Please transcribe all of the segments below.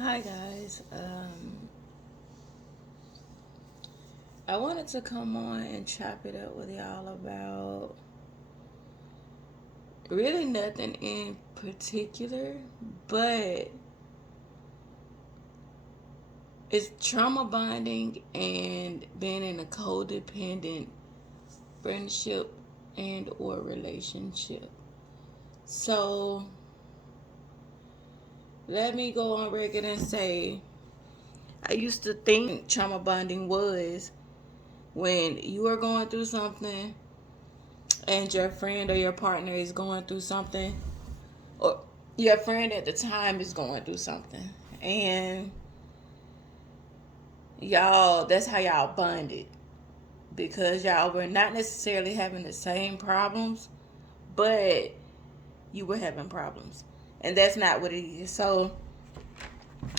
Hi guys. I wanted to come on and chop it up with y'all about really nothing in particular, but it's trauma bonding and being in a codependent friendship and or relationship. So let me go on record and say I used to think trauma bonding was when you are going through something and your friend or your partner is going through something, or your friend at the time is going through something, and y'all, that's how y'all bonded, because y'all were not necessarily having the same problems, but you were having problems, and that's not what it is. So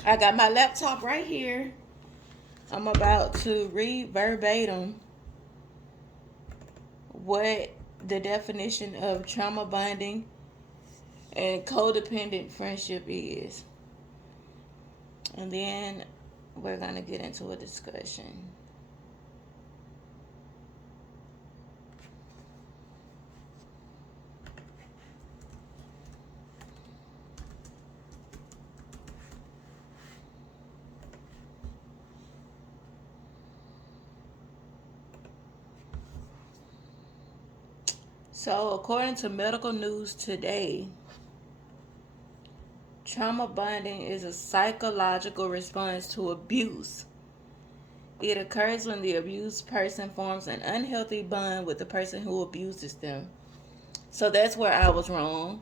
I got my laptop right here. I'm about to read verbatim what the definition of trauma bonding and codependent friendship is. And then we're going to get into a discussion. So, according to Medical News Today, trauma bonding is a psychological response to abuse. It occurs when the abused person forms an unhealthy bond with the person who abuses them. So that's where I was wrong.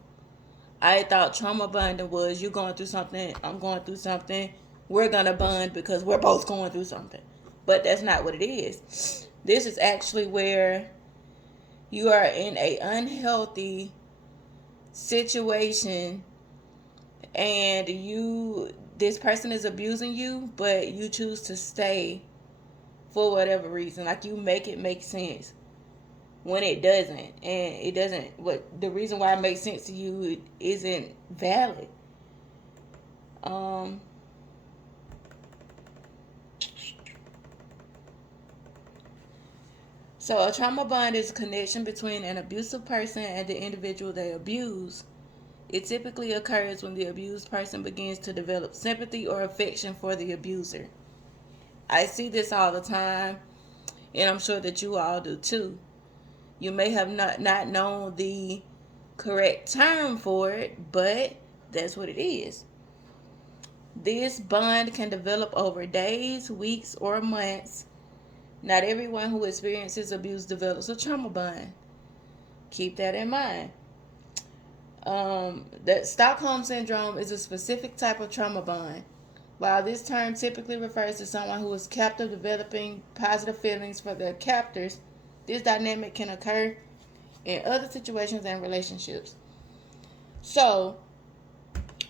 I thought trauma bonding was you going through something, I'm going through something, we're gonna bond because we're both going through something. But that's not what it is. This is actually where you are in a unhealthy situation and this person is abusing you, but you choose to stay for whatever reason. Like, you make it make sense when it doesn't, and it doesn't. What the reason why it makes sense to you isn't valid. Um. So a trauma bond is a connection between an abusive person and the individual they abuse. It typically occurs when the abused person begins to develop sympathy or affection for the abuser. I see this all the time, and I'm sure that you all do too. You may have not known the correct term for it, but that's what it is. This bond can develop over days, weeks, or months. Not everyone who experiences abuse develops a trauma bond. Keep that in mind. That Stockholm Syndrome is a specific type of trauma bond. While this term typically refers to someone who is captive developing positive feelings for their captors, this dynamic can occur in other situations and relationships. So,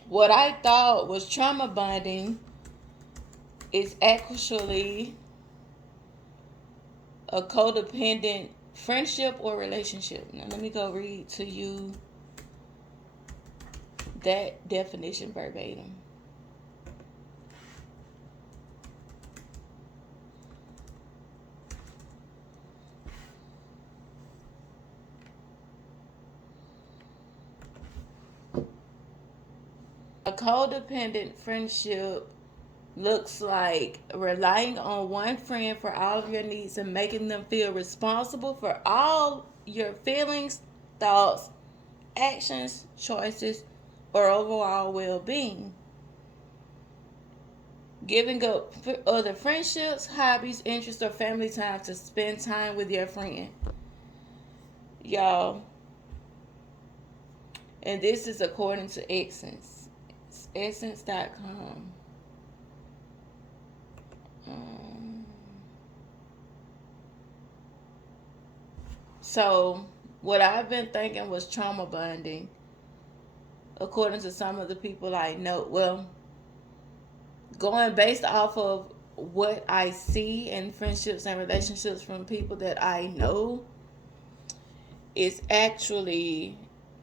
what I thought was trauma bonding is actually a codependent friendship or relationship. Now, let me go read to you that definition verbatim. A codependent friendship looks like relying on one friend for all of your needs and making them feel responsible for all your feelings, thoughts, actions, choices, or overall well being. Giving up other friendships, hobbies, interests, or family time to spend time with your friend. Y'all, and this is according to Essence. It's essence.com. Um, so, what I've been thinking was trauma bonding, according to some of the people I know. Well, going based off of what I see in friendships and relationships from people that I know, it's actually codependency, not trauma bonding. Um, so, what I've been thinking was trauma bonding, according to some of the people I know. Well, going based off of what I see in friendships and relationships from people that I know, it's actually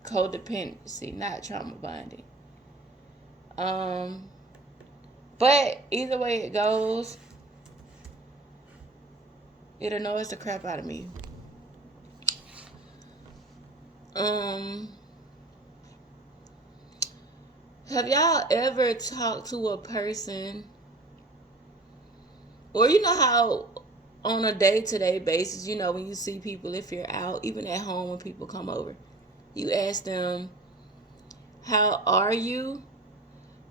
codependency, not trauma bonding. It's actually codependency, not trauma bonding. It's actually codependency, not trauma bonding. But either way it goes, it annoys the crap out of me. Um, have y'all ever talked to a person, or you know how on a day-to-day basis, you know, when you see people, if you're out, even at home when people come over, you ask them, how are you?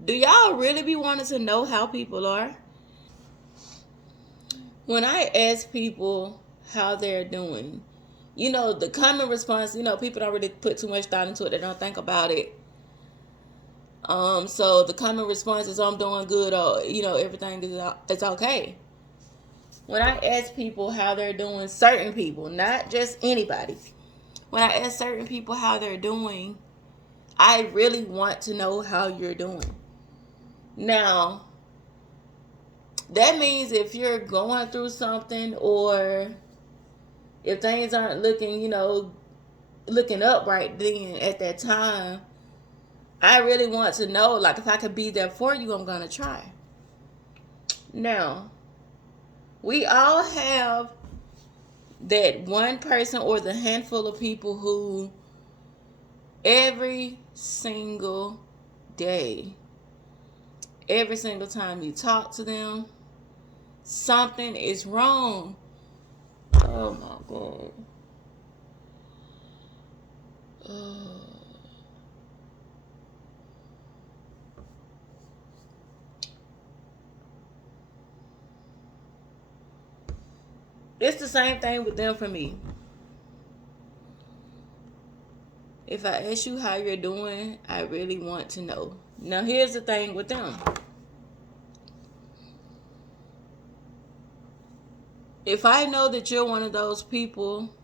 Do y'all really be wanting to know how people are? When I ask people how they're doing, you know, the common response, you know, people don't really put too much thought into it. They don't think about it. So the common response is, I'm doing good, or, you know, everything is it's okay. When I ask people how they're doing, certain people, not just anybody, when I ask certain people how they're doing, I really want to know how you're doing. Now, that means if you're going through something, or if things aren't looking, you know, looking up right then at that time, I really want to know, like, if I could be there for you, I'm going to try. Now, we all have that one person or the handful of people who every single day, every single time you talk to them, something is wrong. Oh my God. It's the same thing with them for me. If I ask you how you're doing, I really want to know. Now, here's the thing with them. If I know that you're one of those people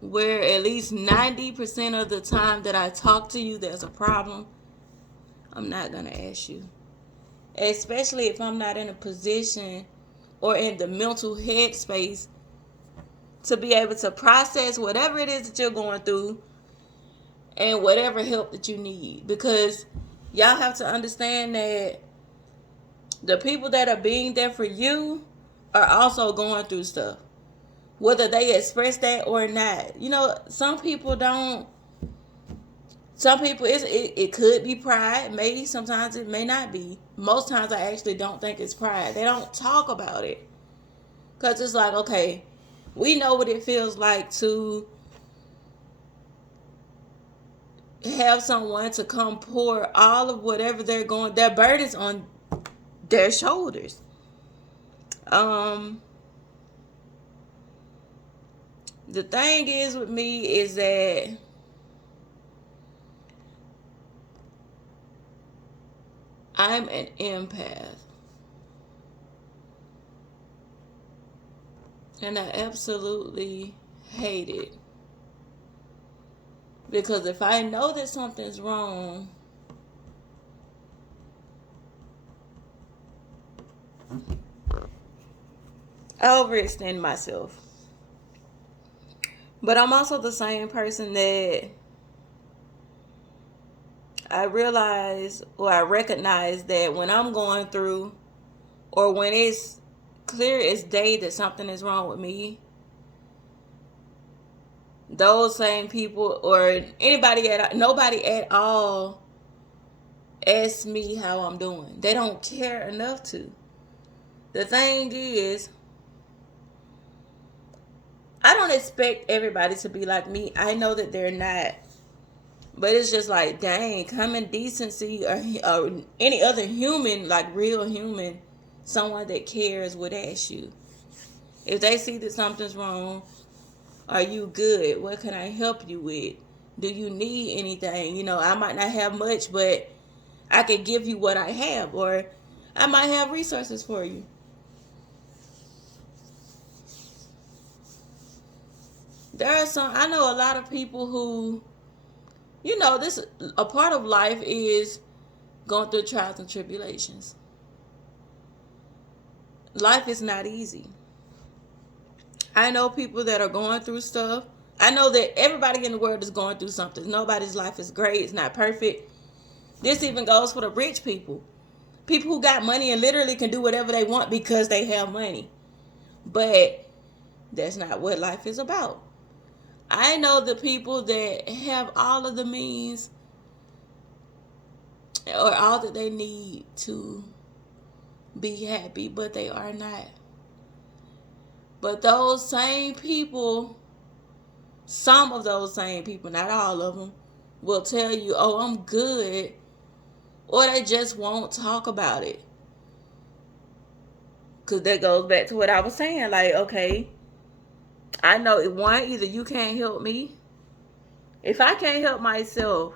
where at least 90% of the time that I talk to you, there's a problem, I'm not going to ask you. Especially if I'm not in a position or in the mental headspace to be able to process whatever it is that you're going through and whatever help that you need. Because y'all have to understand that the people that are being there for you are also going through stuff, whether they express that or not. You know, some people don't. Some people, it could be pride. Maybe sometimes it may not be. Most times I actually don't think it's pride. They don't talk about it. Because it's like, okay, we know what it feels like to have someone to come pour all of whatever their burdens on their shoulders. The thing is with me is that I'm an empath. And I absolutely hate it. Because if I know that something's wrong, I overextend myself. But I'm also the same person that I realize, or I recognize that when I'm going through, or when it's clear as day that something is wrong with me, those same people or nobody at all asks me how I'm doing. They don't care enough to. The thing is, I don't expect everybody to be like me. I know that they're not. But it's just like, dang, common decency or any other human, like real human, someone that cares would ask you. If they see that something's wrong, are you good? What can I help you with? Do you need anything? You know, I might not have much, but I could give you what I have, or I might have resources for you. I know a lot of people who, you know, a part of life is going through trials and tribulations. Life is not easy. I know people that are going through stuff. I know that everybody in the world is going through something. Nobody's life is great. It's not perfect. This even goes for the rich people. People who got money and literally can do whatever they want because they have money. But that's not what life is about. I know the people that have all of the means or all that they need to be happy, but they are not. But those same people, some of those same people, not all of them, will tell you, oh, I'm good. Or they just won't talk about it. Because that goes back to what I was saying. Like, okay, I know one, either you can't help me. If I can't help myself,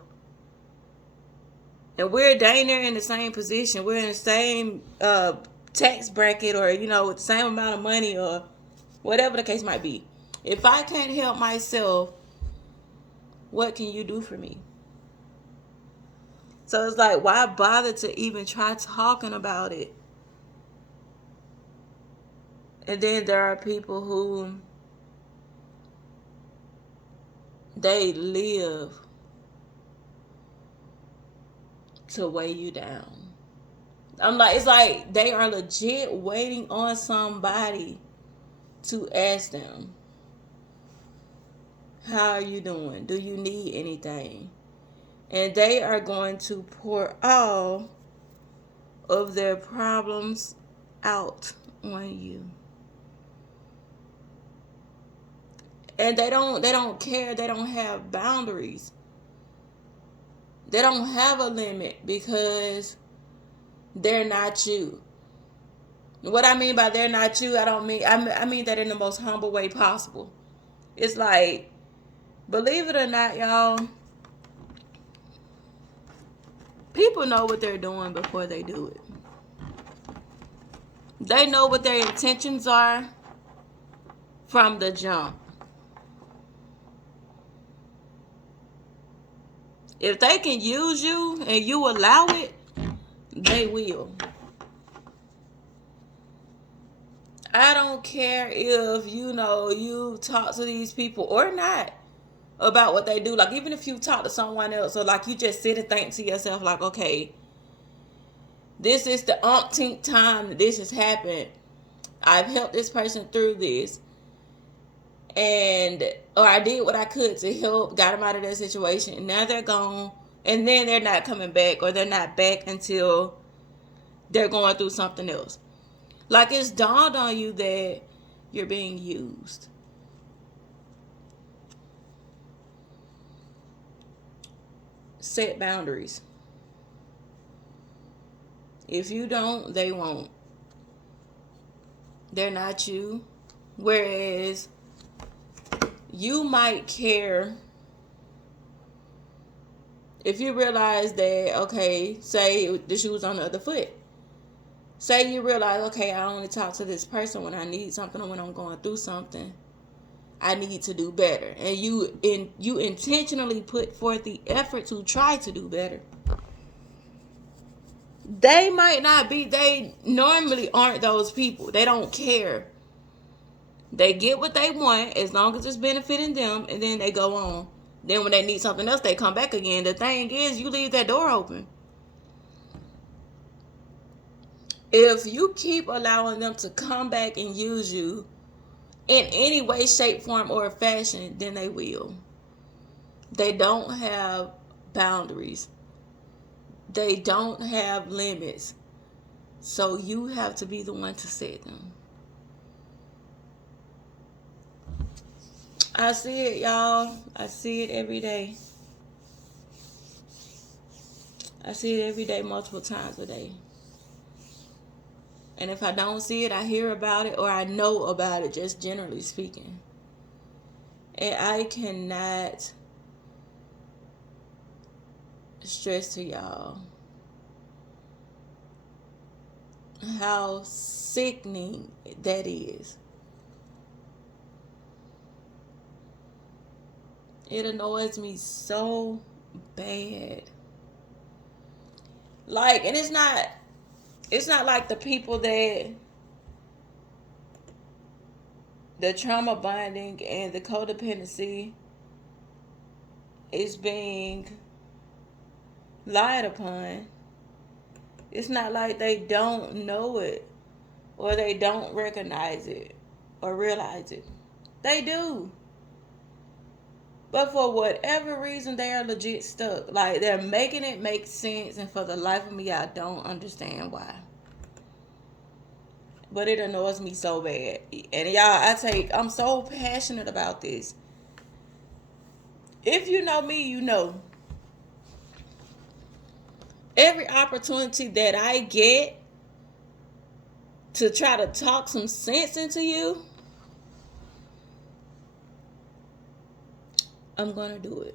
and we're dang near in the same position, we're in the same tax bracket, or with the same amount of money, or whatever the case might be. If I can't help myself, what can you do for me? So it's like, why bother to even try talking about it? And then there are people who they live to weigh you down. I'm like, it's like they are legit waiting on somebody to ask them, how are you doing? Do you need anything? And they are going to pour all of their problems out on you. And they don't care. They don't have boundaries. They don't have a limit because they're not you. What I mean by they're not you, I mean that in the most humble way possible. It's like, believe it or not, y'all, people know what they're doing before they do it. They know what their intentions are from the jump. If they can use you and you allow it, they will. I don't care if you talk to these people or not about what they do. Like, even if you talk to someone else, or like you just sit and think to yourself, like, okay, this is the umpteenth time that this has happened. I've helped this person through this, or I did what I could to help, got them out of that situation, and now they're gone, and then they're not coming back, or they're not back until they're going through something else. Like, it's dawned on you that you're being used. Set boundaries. If you don't, they won't. They're not you. Whereas you might care if you realize that, okay, say the shoe was on the other foot. Say you realize, okay, I only talk to this person when I need something or when I'm going through something. I need to do better. And you intentionally put forth the effort to try to do better. They normally aren't those people. They don't care. They get what they want as long as it's benefiting them, and then they go on. Then when they need something else, they come back again. The thing is, you leave that door open. If you keep allowing them to come back and use you in any way, shape, form, or fashion, then they will. They don't have boundaries. They don't have limits. So you have to be the one to set them. I see it, y'all. I see it every day. I see it every day, multiple times a day. And if I don't see it, I hear about it, or I know about it, just generally speaking. And I cannot stress to y'all how sickening that is. It annoys me so bad. Like, and it's not like the people that the trauma bonding and the codependency is being lied upon. It's not like they don't know it or they don't recognize it or realize it. They do. But for whatever reason, they are legit stuck. Like, they're making it make sense, and for the life of me, I don't understand why. But it annoys me so bad. And y'all, I'm so passionate about this. If you know me, you know. Every opportunity that I get to try to talk some sense into you, I'm going to do it.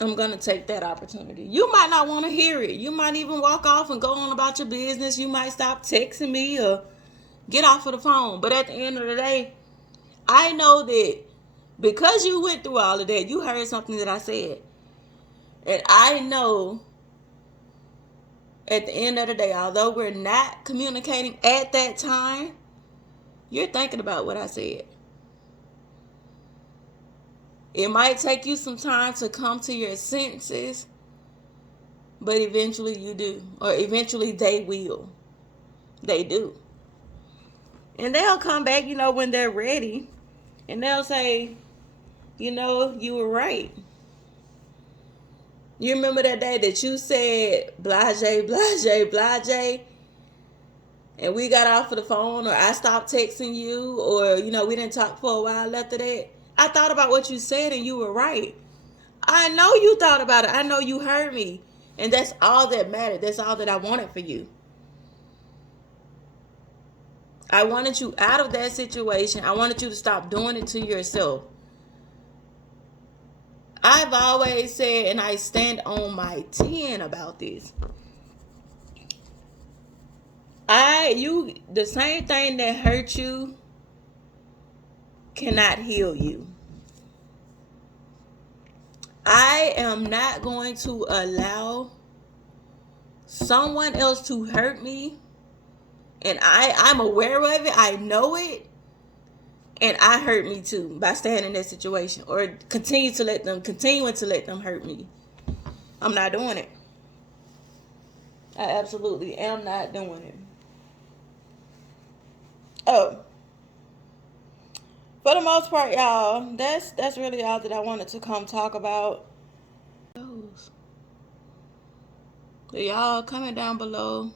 I'm going to take that opportunity. You might not want to hear it. You might even walk off and go on about your business. You might stop texting me or get off of the phone. But at the end of the day, I know that because you went through all of that, you heard something that I said. And I know at the end of the day, although we're not communicating at that time, you're thinking about what I said. It might take you some time to come to your senses, but eventually you do. Or eventually they will. They do. And they'll come back, when they're ready. And they'll say, you were right. You remember that day that you said blase, blase, blase, and we got off of the phone, or I stopped texting you, or, we didn't talk for a while after that? I thought about what you said and you were right. I know you thought about it. I know you heard me. And that's all that mattered. That's all that I wanted for you. I wanted you out of that situation. I wanted you to stop doing it to yourself. I've always said, and I stand on my 10 about this. The same thing that hurt you cannot heal you. I am not going to allow someone else to hurt me. And I'm aware of it. I know it. And I hurt me too by staying in that situation or continuing to let them hurt me. I'm not doing it. I absolutely am not doing it. Oh. For the most part, y'all, that's really all that I wanted to come talk about. So y'all comment down below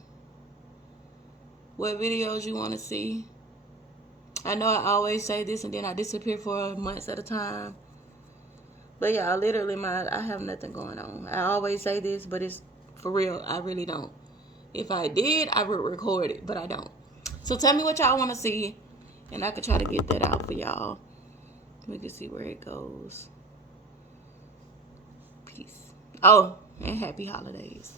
what videos you want to see. I know I always say this and then I disappear for months at a time. But yeah, literally, I have nothing going on. I always say this, but it's for real. I really don't. If I did, I would record it, but I don't. So tell me what y'all want to see, and I could try to get that out for y'all. We can see where it goes. Peace. Oh, and happy holidays.